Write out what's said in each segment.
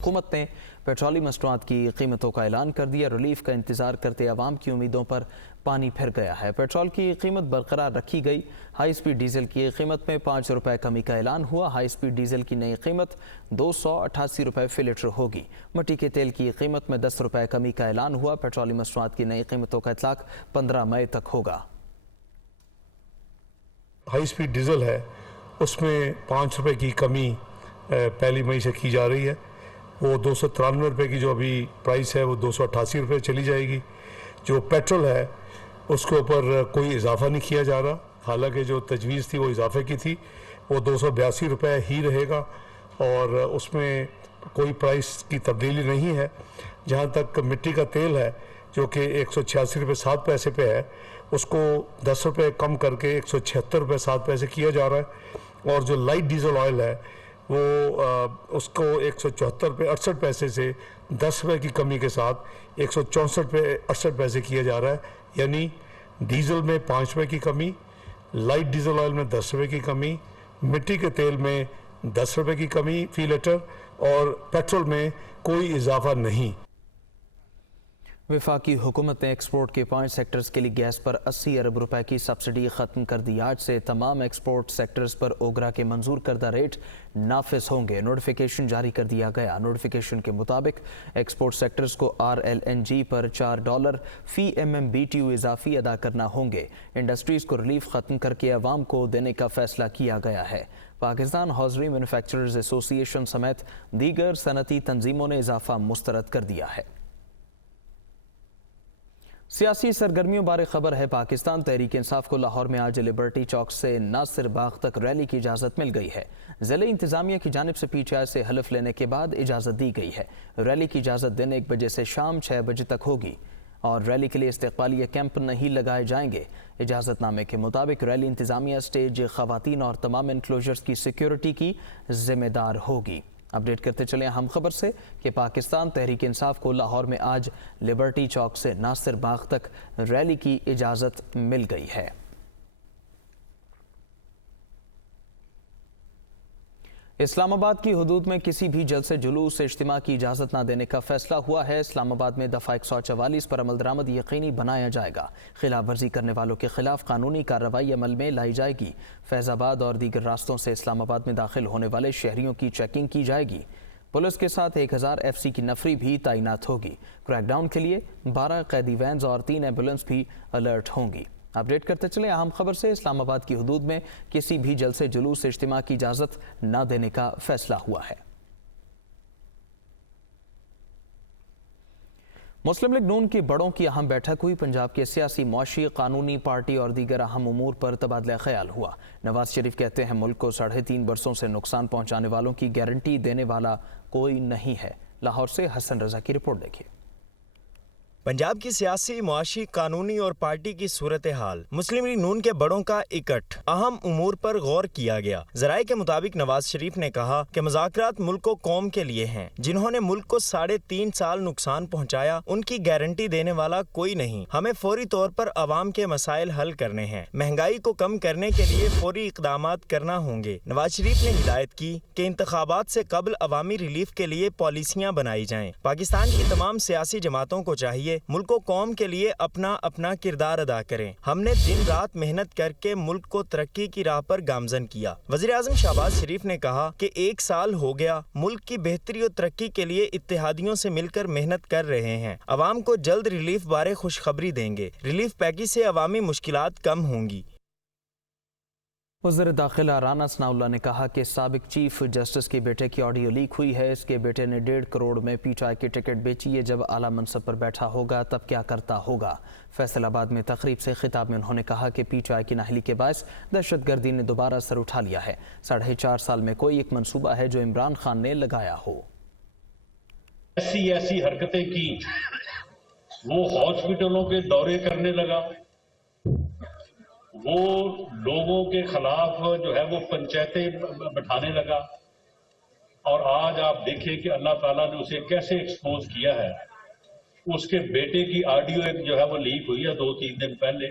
حکومت نے پیٹرولی مصنوعات کی قیمتوں کا اعلان کر دیا۔ ریلیف کا انتظار کرتے عوام کی امیدوں پر پانی پھر گیا ہے۔ پیٹرول کی قیمت برقرار رکھی گئی۔ ہائی سپیڈ ڈیزل کی قیمت میں 5 روپے کمی کا اعلان ہوا۔ ہائی سپیڈ ڈیزل کی نئی قیمت 288 روپے فی لیٹر ہوگی۔ مٹی کے تیل کی قیمت میں 10 روپے کمی کا اعلان ہوا۔ پیٹرولی مصنوعات کی نئی قیمتوں کا اطلاق 15 مئی تک ہوگا۔ ہائی سپیڈ ڈیزل ہے، اس میں 5 روپے کی کمی 1 مئی سے کی جا رہی ہے۔ وہ 293 روپے کی جو ابھی پرائس ہے وہ 288 روپے چلی جائے گی۔ جو پیٹرول ہے اس کے اوپر کوئی اضافہ نہیں کیا جا رہا، حالانکہ جو تجویز تھی وہ اضافے کی تھی۔ وہ 282 روپے ہی رہے گا اور اس میں کوئی پرائس کی تبدیلی نہیں ہے۔ جہاں تک مٹی کا تیل ہے جو کہ 186 روپے 7 پیسے پہ ہے، اس کو 10 روپے کم کر کے 176 روپے 7 پیسے کیا جا رہا ہے۔ اور جو لائٹ ڈیزل آئل ہے وہ اس کو 174 روپے 68 پیسے سے 10 روپے کی کمی کے ساتھ 164 روپے 68 پیسے کیا جا رہا ہے۔ یعنی ڈیزل میں 5 روپے کی کمی، لائٹ ڈیزل آئل میں 10 روپے کی کمی، مٹی کے تیل میں 10 روپے کی کمی فی لیٹر اور پیٹرول میں کوئی اضافہ نہیں۔ وفاقی حکومت نے ایکسپورٹ کے 5 سیکٹرز کے لیے گیس پر 80 ارب روپے کی سبسڈی ختم کر دی۔ آج سے تمام ایکسپورٹ سیکٹرز پر اوگرا کے منظور کردہ ریٹ نافذ ہوں گے۔ نوٹیفیکیشن جاری کر دیا گیا۔ نوٹیفیکیشن کے مطابق ایکسپورٹ سیکٹرز کو RLNG پر $4 فی MMBTU اضافی ادا کرنا ہوں گے۔ انڈسٹریز کو ریلیف ختم کر کے عوام کو دینے کا فیصلہ کیا گیا ہے۔ پاکستان ہوزری مینوفیکچررز ایسوسی ایشن سمیت دیگر صنعتی تنظیموں نے اضافہ مسترد کر دیا ہے۔ سیاسی سرگرمیوں بارے خبر ہے۔ پاکستان تحریک انصاف کو لاہور میں آج لبرٹی چوک سے ناصر باغ تک ریلی کی اجازت مل گئی ہے۔ ضلع انتظامیہ کی جانب سے PTI سے حلف لینے کے بعد اجازت دی گئی ہے۔ ریلی کی اجازت دن 1 بجے سے شام 6 بجے تک ہوگی اور ریلی کے لیے استقبالیہ کیمپ نہیں لگائے جائیں گے۔ اجازت نامے کے مطابق ریلی انتظامیہ سٹیج، خواتین اور تمام انکلوژرز کی سیکیورٹی کی ذمہ دار ہوگی۔ اپڈیٹ کرتے چلیں اہم خبر سے کہ پاکستان تحریک انصاف کو لاہور میں آج لبرٹی چوک سے ناصر باغ تک ریلی کی اجازت مل گئی ہے۔ اسلام آباد کی حدود میں کسی بھی جلسے جلوس اجتماع کی اجازت نہ دینے کا فیصلہ ہوا ہے۔ اسلام آباد میں دفعہ 144 پر عمل درآمد یقینی بنایا جائے گا۔ خلاف ورزی کرنے والوں کے خلاف قانونی کارروائی عمل میں لائی جائے گی۔ فیض آباد اور دیگر راستوں سے اسلام آباد میں داخل ہونے والے شہریوں کی چیکنگ کی جائے گی۔ پولیس کے ساتھ 1000 FC کی نفری بھی تعینات ہوگی۔ کریک ڈاؤن کے لیے 12 قیدی وینز اور 3 ایمبولینس بھی الرٹ ہوں گی۔ اپڈیٹ کرتے چلیں اہم خبر سے اسلام آباد کی حدود میں کسی بھی جلسے جلوس اجتماع کی اجازت نہ دینے کا فیصلہ ہوا ہے۔ مسلم لیگ نون کی بڑوں کی اہم بیٹھک ہوئی۔ پنجاب کے سیاسی، معاشی، قانونی، پارٹی اور دیگر اہم امور پر تبادلہ خیال ہوا۔ نواز شریف کہتے ہیں ملک کو 3.5 برسوں سے نقصان پہنچانے والوں کی گارنٹی دینے والا کوئی نہیں ہے۔ لاہور سے حسن رضا کی رپورٹ دیکھیے۔ پنجاب کی سیاسی، معاشی، قانونی اور پارٹی کی صورتحال، مسلم لیگ نون کے بڑوں کا اکٹھ، اہم امور پر غور کیا گیا۔ ذرائع کے مطابق نواز شریف نے کہا کہ مذاکرات ملک و قوم کے لیے ہیں۔ جنہوں نے ملک کو 3.5 سال نقصان پہنچایا ان کی گارنٹی دینے والا کوئی نہیں۔ ہمیں فوری طور پر عوام کے مسائل حل کرنے ہیں۔ مہنگائی کو کم کرنے کے لیے فوری اقدامات کرنا ہوں گے۔ نواز شریف نے ہدایت کی کہ انتخابات سے قبل عوامی ریلیف کے لیے پالیسیاں بنائی جائیں۔ پاکستان کی تمام سیاسی جماعتوں کو چاہیے ملک و قوم کے لیے اپنا کردار ادا کریں۔ ہم نے دن رات محنت کر کے ملک کو ترقی کی راہ پر گامزن کیا۔ وزیر اعظم شہباز شریف نے کہا کہ 1 سال ہو گیا، ملک کی بہتری اور ترقی کے لیے اتحادیوں سے مل کر محنت کر رہے ہیں۔ عوام کو جلد ریلیف بارے خوشخبری دیں گے۔ ریلیف پیکیج سے عوامی مشکلات کم ہوں گی۔ وزیر داخلہ رانا ثناء اللہ نے کہا کہ سابق چیف جسٹس کے بیٹے کی آڈیو لیک ہوئی ہے۔ اس کے بیٹے نے 1.5 کروڑ میں PTI کی ٹکٹ بیچی ہے۔ جب اعلیٰ منصب پر بیٹھا ہوگا تب کیا کرتا ہوگا۔ فیصل آباد میں تقریب سے خطاب میں انہوں نے کہا کہ PTI کی نااہلی کے باعث دہشت گردی نے دوبارہ سر اٹھا لیا ہے۔ 4.5 سال میں کوئی ایک منصوبہ ہے جو عمران خان نے لگایا ہو۔ ایسی حرکتیں کی، وہ ہاسپٹلوں کے دورے کرنے لگا، وہ لوگوں کے خلاف جو ہے وہ پنچایتیں بٹھانے لگا، اور آج آپ دیکھیں کہ اللہ تعالیٰ نے اسے کیسے ایکسپوز کیا ہے۔ اس کے بیٹے کی آڈیو ایک جو ہے وہ لیک ہوئی ہے 2-3 دن پہلے،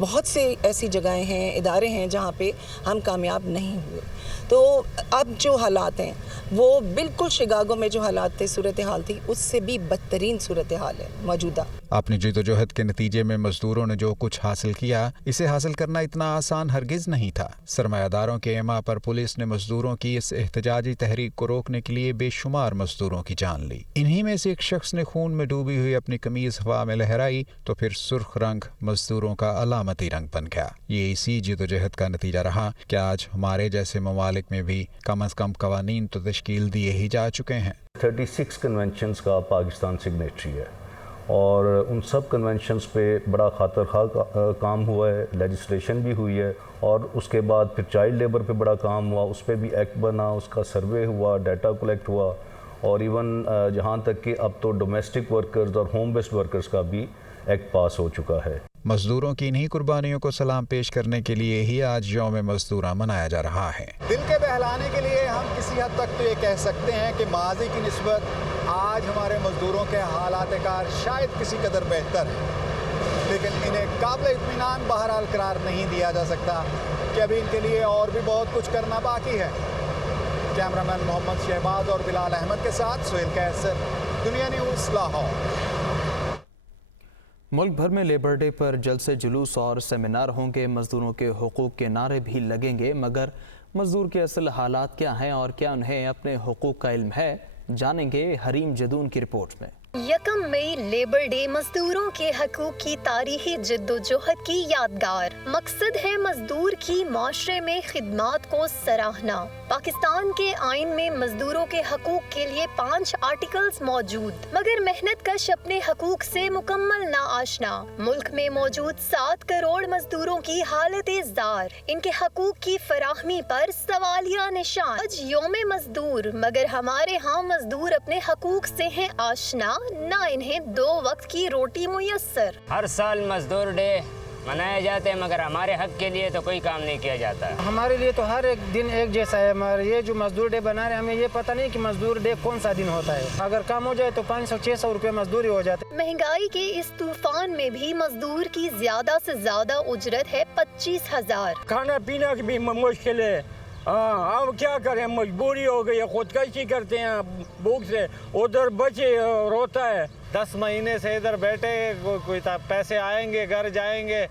بہت سے ایسی جگہیں ہیں، ادارے ہیں جہاں پہ ہم کامیاب نہیں ہوئے. تو اب جو حالات ہیں وہ بالکل شکاگو میں جو حالات تھے، صورتحال تھی، اس سے بھی بدترین صورتحال ہے موجودہ. اپنی جدوجہد کے نتیجے میں مزدوروں نے جو کچھ حاصل کیا، اسے حاصل کرنا اتنا آسان ہرگز نہیں تھا. سرمایہ داروں کے اعماء پر پولیس نے مزدوروں کی اس احتجاجی تحریک کو روکنے کے لیے بے شمار مزدوروں کی جان لی. انہی میں سے ایک شخص نے خون میں ڈوبی ہوئی اپنی قمیض ہوا میں لہرائی تو پھر سرخ رنگ مزدوروں کا علامتی رنگ بن گیا. یہ اسی جدوجہد کا نتیجہ رہا کہ آج ہمارے جیسے ممالک میں بھی کم از کم قوانین تو تشکیل دیے ہی جا چکے ہیں. 36 کنونشنز کا پاکستان سگنیٹری ہے اور ان سب کنونشنز پہ بڑا خاطر خواہ کام ہوا ہے، لیجسلیشن بھی ہوئی ہے، اور اس کے بعد پھر چائلڈ لیبر پہ بڑا کام ہوا، اس پہ بھی ایکٹ بنا، اس کا سروے ہوا، ڈیٹا کلیکٹ ہوا، اور ایون جہاں تک کہ اب تو ڈومیسٹک ورکرز اور ہوم بیسڈ ورکرز کا بھی ایکٹ پاس ہو چکا ہے. مزدوروں کی انہی قربانیوں کو سلام پیش کرنے کے لیے ہی آج یوم مزدورہ منایا جا رہا ہے. دل کے بہلانے کے لیے ہم کسی حد تک تو یہ کہہ سکتے ہیں کہ ماضی کی نسبت آج ہمارے مزدوروں کے حالات کار شاید کسی قدر بہتر ہیں، لیکن انہیں قابل اطمینان بہرحال قرار نہیں دیا جا سکتا کہ ابھی ان کے لیے اور بھی بہت کچھ کرنا باقی ہے. کیمرامین محمد شہباز اور بلال احمد کے ساتھ سہیل قیصر، دنیا نیوز، لاہور. ملک بھر میں لیبر ڈے پر جلسے، جلوس اور سیمینار ہوں گے. مزدوروں کے حقوق کے نعرے بھی لگیں گے، مگر مزدور کے اصل حالات کیا ہیں اور کیا انہیں اپنے حقوق کا علم ہے، جانیں گے حریم جدون کی رپورٹ میں. 1 مئی لیبر ڈے مزدوروں کے حقوق کی تاریخی جد و جہد کی یادگار. مقصد ہے مزدور کی معاشرے میں خدمات کو سراہنا. پاکستان کے آئین میں مزدوروں کے حقوق کے لیے 5 آرٹیکلز موجود، مگر محنت کش اپنے حقوق سے مکمل نہ آشنا. ملک میں موجود 7 کروڑ مزدوروں کی حالت زار، ان کے حقوق کی فراہمی پر سوالیہ نشان. آج یوم مزدور، مگر ہمارے ہاں مزدور اپنے حقوق سے ہیں آشنا، نہ انہیں 2 وقت کی روٹی میسر. ہر سال مزدور ڈے منائے جاتے ہیں، مگر ہمارے حق کے لیے تو کوئی کام نہیں کیا جاتا. ہمارے لیے تو ہر ایک دن ایک جیسا ہے، مگر یہ جو مزدور ڈے بنا رہے ہیں ہمیں یہ پتہ نہیں کہ مزدور ڈے کون سا دن ہوتا ہے. اگر کام ہو جائے تو 500-600 روپے مزدوری ہو جاتے. مہنگائی کے اس طوفان میں بھی مزدور کی زیادہ سے زیادہ اجرت ہے 25,000. کھانا پینا بھی مشکل ہے. اب کیا کریں، مجبوری ہو گئی ہے، خودکشی کرتے ہیں بھوک سے. ادھر بچے روتا ہے. 10 مہینے سے ادھر بیٹھے، کوئی پیسے آئیں گے، گھر جائیں گے.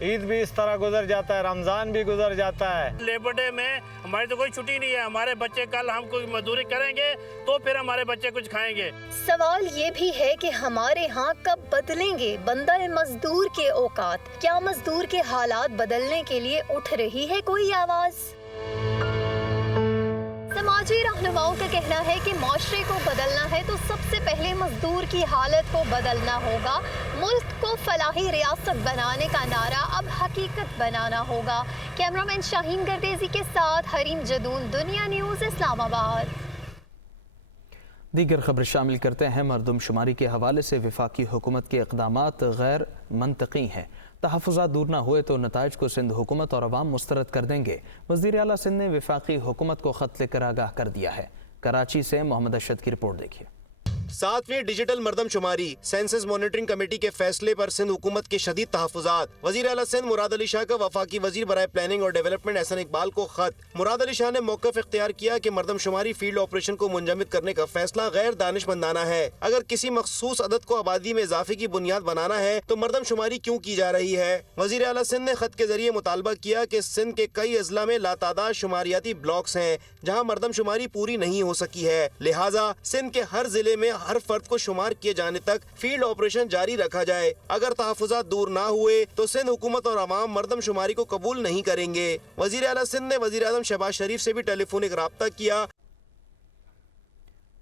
عید بھی اس طرح گزر جاتا ہے، رمضان بھی گزر جاتا ہے. لیبر ڈے میں ہماری تو کوئی چھٹی نہیں ہے. ہمارے بچے کل ہم کوئی مزدوری کریں گے تو پھر ہمارے بچے کچھ کھائیں گے. سوال یہ بھی ہے کہ ہمارے ہاں کب بدلیں گے بندہ مزدور کے اوقات؟ کیا مزدور کے حالات بدلنے کے لیے اٹھ رہی ہے کوئی آواز؟ سماجی رہنماؤں کا کہنا ہے کہ معاشرے کو بدلنا ہے تو سب سے پہلے مزدور کی حالت کو بدلنا ہوگا. ملک کو فلاحی ریاست بنانے کا نعرہ اب حقیقت بنانا ہوگا. کیمرامین شاہین گردیزی کے ساتھ حریم جدون، دنیا نیوز، اسلام آباد. دیگر خبر شامل کرتے ہیں. مردم شماری کے حوالے سے وفاقی حکومت کے اقدامات غیر منطقی ہیں. تحفظات دور نہ ہوئے تو نتائج کو سندھ حکومت اور عوام مسترد کر دیں گے. وزیر اعلیٰ سندھ نے وفاقی حکومت کو خط لے کر آگاہ کر دیا ہے. کراچی سے محمد اشرف کی رپورٹ دیکھیے. 7ویں ڈیجیٹل مردم شماری سینسس مانیٹرنگ کمیٹی کے فیصلے پر سندھ حکومت کے شدید تحفظات. وزیر اعلیٰ سندھ مراد علی شاہ کا وفاقی وزیر برائے پلاننگ اور ڈیولپمنٹ احسن اقبال کو خط. مراد علی شاہ نے موقف اختیار کیا کہ مردم شماری فیلڈ آپریشن کو منجمد کرنے کا فیصلہ غیر دانشمندانہ ہے. اگر کسی مخصوص عدد کو آبادی میں اضافے کی بنیاد بنانا ہے تو مردم شماری کیوں کی جا رہی ہے؟ وزیر اعلیٰ سندھ نے خط کے ذریعے مطالبہ کیا کہ سندھ کے کئی اضلاع میں لاتعداد شماریاتی بلاکس ہیں جہاں مردم شماری پوری نہیں ہو سکی ہے، لہٰذا سندھ کے ہر ضلع میں ہر فرد کو شمار کیے جانے تک فیلڈ آپریشن جاری رکھا جائے. اگر تحفظات دور نہ ہوئے تو سندھ حکومت اور عوام مردم شماری کو قبول نہیں کریں گے. وزیر اعلیٰ سندھ نے وزیر اعظم شہباز شریف سے بھی ٹیلی فونک رابطہ کیا.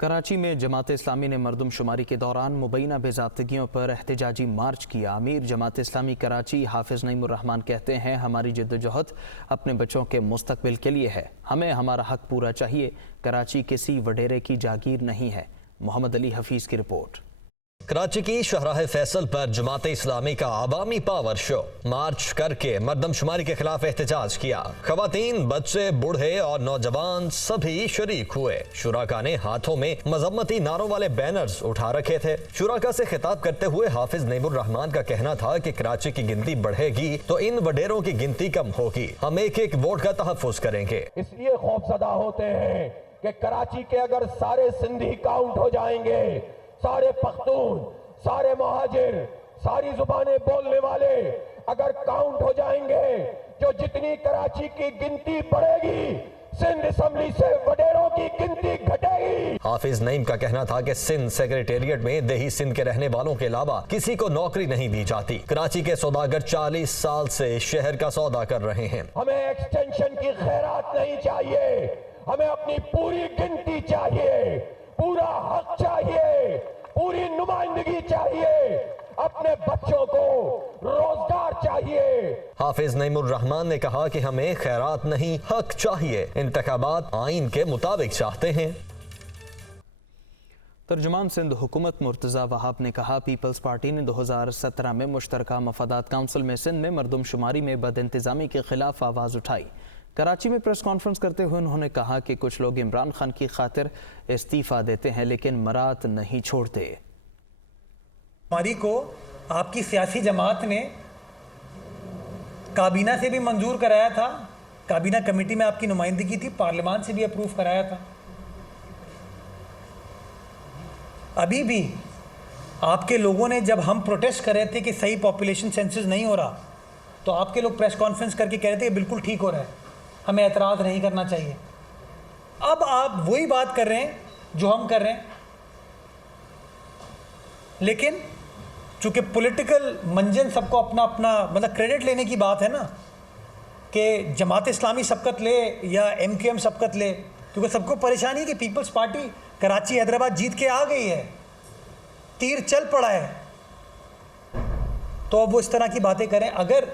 کراچی میں جماعت اسلامی نے مردم شماری کے دوران مبینہ بے ضابطگیوں پر احتجاجی مارچ کیا. امیر جماعت اسلامی کراچی حافظ نعیم الرحمان کہتے ہیں ہماری جدوجہد اپنے بچوں کے مستقبل کے لیے ہے، ہمیں ہمارا حق پورا چاہیے. کراچی کسی وڈیرے کی جاگیر نہیں ہے. محمد علی حفیظ کی رپورٹ. کراچی کی شاہراہ فیصل پر جماعت اسلامی کا عوامی پاور شو، مارچ کر کے مردم شماری کے خلاف احتجاج کیا۔ خواتین، بچے، بوڑھے اور نوجوان سبھی شریک ہوئے۔ شرکاء نے ہاتھوں میں مذمتی نعروں والے بینرز اٹھا رکھے تھے۔ شرکاء سے خطاب کرتے ہوئے حافظ نعیم الرحمان کا کہنا تھا کہ کراچی کی گنتی بڑھے گی تو ان وڈیروں کی گنتی کم ہوگی، ہم ایک ایک ووٹ کا تحفظ کریں گے۔ اس لیے خوفزدہ ہوتے ہیں کہ کراچی کے اگر سارے سندھی کاؤنٹ ہو جائیں گے، سارے پختون، سارے مہاجر، ساری زبانیں بولنے والے اگر کاؤنٹ ہو جائیں گے، جو جتنی کراچی کی گنتی بڑھے گی، سندھ اسمبلی سے وڈیروں کی گنتی گھٹے گی۔ حافظ نعیم کا کہنا تھا کہ سندھ سیکریٹریٹ میں دیہی سندھ کے رہنے والوں کے علاوہ کسی کو نوکری نہیں دی جاتی۔ کراچی کے سوداگر 40 سال سے شہر کا سودا کر رہے ہیں۔ ہمیں ایکسٹینشن کی خیرات نہیں چاہیے، ہمیں اپنی پوری گنتی چاہیے، پورا حق چاہیے، پوری نمائندگی چاہیے، اپنے بچوں کو روزگار چاہیے۔ حافظ نعیم الرحمان نے کہا کہ ہمیں خیرات نہیں، حق چاہیے، انتخابات آئین کے مطابق چاہتے ہیں۔ ترجمان سندھ حکومت مرتضی وہاب نے کہا پیپلز پارٹی نے 2017 میں مشترکہ مفادات کونسل میں سندھ میں مردم شماری میں بد انتظامی کے خلاف آواز اٹھائی۔ کراچی میں پریس کانفرنس کرتے ہوئے انہوں نے کہا کہ کچھ لوگ عمران خان کی خاطر استعفیٰ دیتے ہیں لیکن مرات نہیں چھوڑتے۔ ہماری کو آپ کی سیاسی جماعت نے کابینہ سے بھی منظور کرایا تھا، کابینہ کمیٹی میں آپ کی نمائندگی تھی، پارلیمان سے بھی اپروو کرایا تھا۔ ابھی بھی آپ کے لوگوں نے جب ہم پروٹیسٹ کر رہے تھے کہ صحیح پاپولیشن سینسس نہیں ہو رہا تو آپ کے لوگ پریس کانفرنس کر کے کہہ رہے تھے کہ بالکل ٹھیک ہو رہا ہے، ہمیں اعتراض نہیں کرنا چاہیے۔ اب آپ وہی بات کر رہے ہیں جو ہم کر رہے ہیں، لیکن چونکہ پولیٹیکل منجن سب کو اپنا اپنا مطلب کریڈٹ لینے کی بات ہے نا، کہ جماعت اسلامی سبقت لے یا ایم کیو ایم سبقت لے، کیونکہ سب کو پریشانی ہے کہ پیپلز پارٹی کراچی حیدرآباد جیت کے آ گئی ہے، تیر چل پڑا ہے، تو اب وہ اس طرح کی باتیں کریں۔ اگر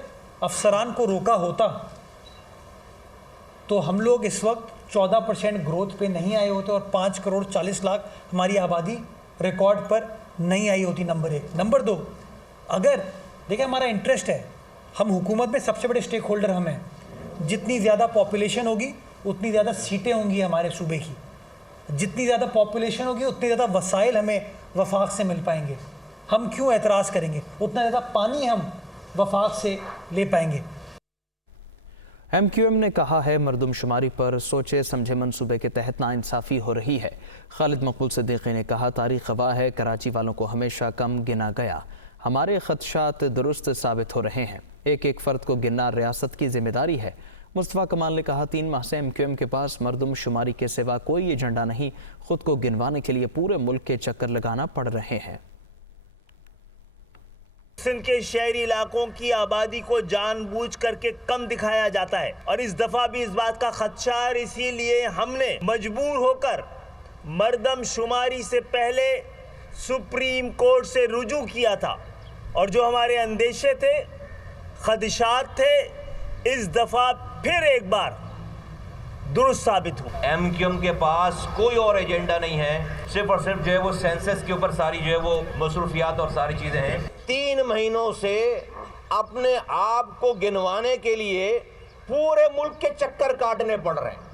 افسران کو روکا ہوتا تو ہم لوگ اس وقت 14% گروتھ پہ نہیں آئے ہوتے اور 5 کروڑ 40 لاکھ ہماری آبادی ریکارڈ پر نہیں آئی ہوتی، نمبر 1۔ نمبر 2، اگر دیکھیں ہمارا انٹرسٹ ہے، ہم حکومت میں سب سے بڑے سٹیک ہولڈر ہم ہیں، جتنی زیادہ پاپولیشن ہوگی اتنی زیادہ سیٹیں ہوں گی ہمارے صوبے کی، جتنی زیادہ پاپولیشن ہوگی اتنی زیادہ وسائل ہمیں وفاق سے مل پائیں گے، ہم کیوں اعتراض کریں گے، اتنا زیادہ پانی ہم وفاق سے لے پائیں گے۔ ایم کیو ایم نے کہا ہے مردم شماری پر سوچے سمجھے منصوبے کے تحت ناانصافی ہو رہی ہے۔ خالد مقبول صدیقی نے کہا تاریخ گواہ ہے کراچی والوں کو ہمیشہ کم گنا گیا، ہمارے خدشات درست ثابت ہو رہے ہیں، ایک ایک فرد کو گننا ریاست کی ذمہ داری ہے۔ مصطفیٰ کمال نے کہا 3 ماہ سے ایم کیو ایم کے پاس مردم شماری کے سوا کوئی ایجنڈا نہیں، خود کو گنوانے کے لیے پورے ملک کے چکر لگانا پڑ رہے ہیں۔ سندھ کے شہری علاقوں کی آبادی کو جان بوجھ کر کے کم دکھایا جاتا ہے، اور اس دفعہ بھی اس بات کا خدشہ ہے، اور اسی لیے ہم نے مجبور ہو کر مردم شماری سے پہلے سپریم کورٹ سے رجوع کیا تھا، اور جو ہمارے اندیشے تھے، خدشات تھے، اس دفعہ پھر ایک بار درست ثابت ہو۔ ایم کیو ایم کے پاس کوئی اور ایجنڈا نہیں ہے، صرف اور صرف جو ہے وہ سینسس کے اوپر ساری جو ہے وہ مصروفیات اور ساری چیزیں ہیں۔ 3 مہینوں سے اپنے آپ کو گنوانے کے لیے پورے ملک کے چکر کاٹنے پڑ رہے ہیں۔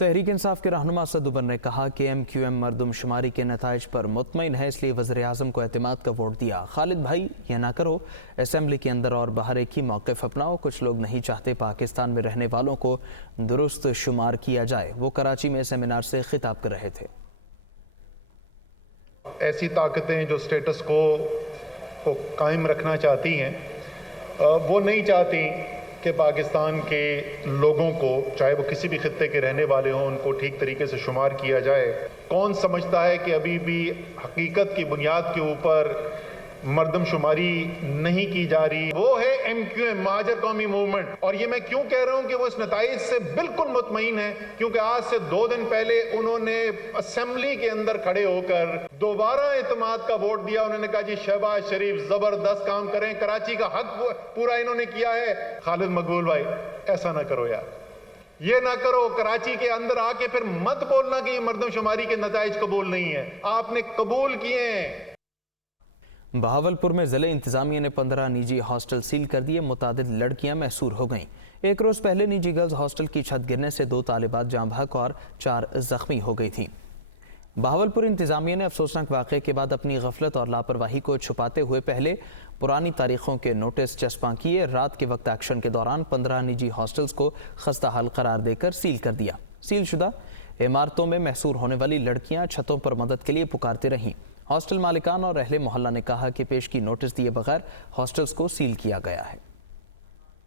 تحریک انصاف کے رہنما اسد عمر نے کہا کہ ایم کیو ایم مردم شماری کے نتائج پر مطمئن ہے، اس لیے وزیر اعظم کو اعتماد کا ووٹ دیا۔ خالد بھائی یہ نہ کرو، اسمبلی کے اندر اور باہر ایک ہی موقف اپناؤ، کچھ لوگ نہیں چاہتے پاکستان میں رہنے والوں کو درست شمار کیا جائے۔ وہ کراچی میں سیمینار سے خطاب کر رہے تھے۔ ایسی طاقتیں جو سٹیٹس کو قائم رکھنا چاہتی ہیں، وہ نہیں چاہتی کہ پاکستان کے لوگوں کو، چاہے وہ کسی بھی خطے کے رہنے والے ہوں، ان کو ٹھیک طریقے سے شمار کیا جائے۔ کون سمجھتا ہے کہ ابھی بھی حقیقت کی بنیاد کے اوپر مردم شماری نہیں کی جا رہی؟ وہ ہے ایم کیو ایم، مہاجر قومی موومنٹ۔ اور یہ میں کیوں کہہ رہا ہوں کہ وہ اس نتائج سے بالکل مطمئن ہے، کیونکہ آج سے 2 دن پہلے انہوں نے اسمبلی کے اندر کھڑے ہو کر دوبارہ اعتماد کا ووٹ دیا۔ انہوں نے کہا جی شہباز شریف زبردست کام کریں، کراچی کا حق پورا انہوں نے کیا ہے۔ خالد مقبول بھائی ایسا نہ کرو یار، یہ نہ کرو کراچی کے اندر آ کے پھر مت بولنا کہ یہ مردم شماری کے نتائج قبول نہیں ہیں، آپ نے قبول کیے ہیں۔ بہاولپور میں ضلع انتظامیہ نے 15 نجی ہاسٹل سیل کر دیے، متعدد لڑکیاں محصور ہو گئیں۔ ایک روز پہلے نجی گرلز ہاسٹل کی چھت گرنے سے 2 طالبات جاں بحق اور 4 زخمی ہو گئی تھیں۔ بہاولپور انتظامیہ نے افسوسناک واقعے کے بعد اپنی غفلت اور لاپرواہی کو چھپاتے ہوئے پہلے پرانی تاریخوں کے نوٹس چسپاں کیے۔ رات کے وقت ایکشن کے دوران 15 نجی ہاسٹلز کو خستہ حال قرار دے کر سیل کر دیا۔ سیل شدہ عمارتوں میں محصور ہونے والی لڑکیاں چھتوں پر مدد کے لیے پکارتی رہیں۔ ہاسٹل مالکان اور اہل محلہ نے کہا کہ پیشگی نوٹس دیے بغیر ہاسٹلز کو سیل کیا گیا ہے۔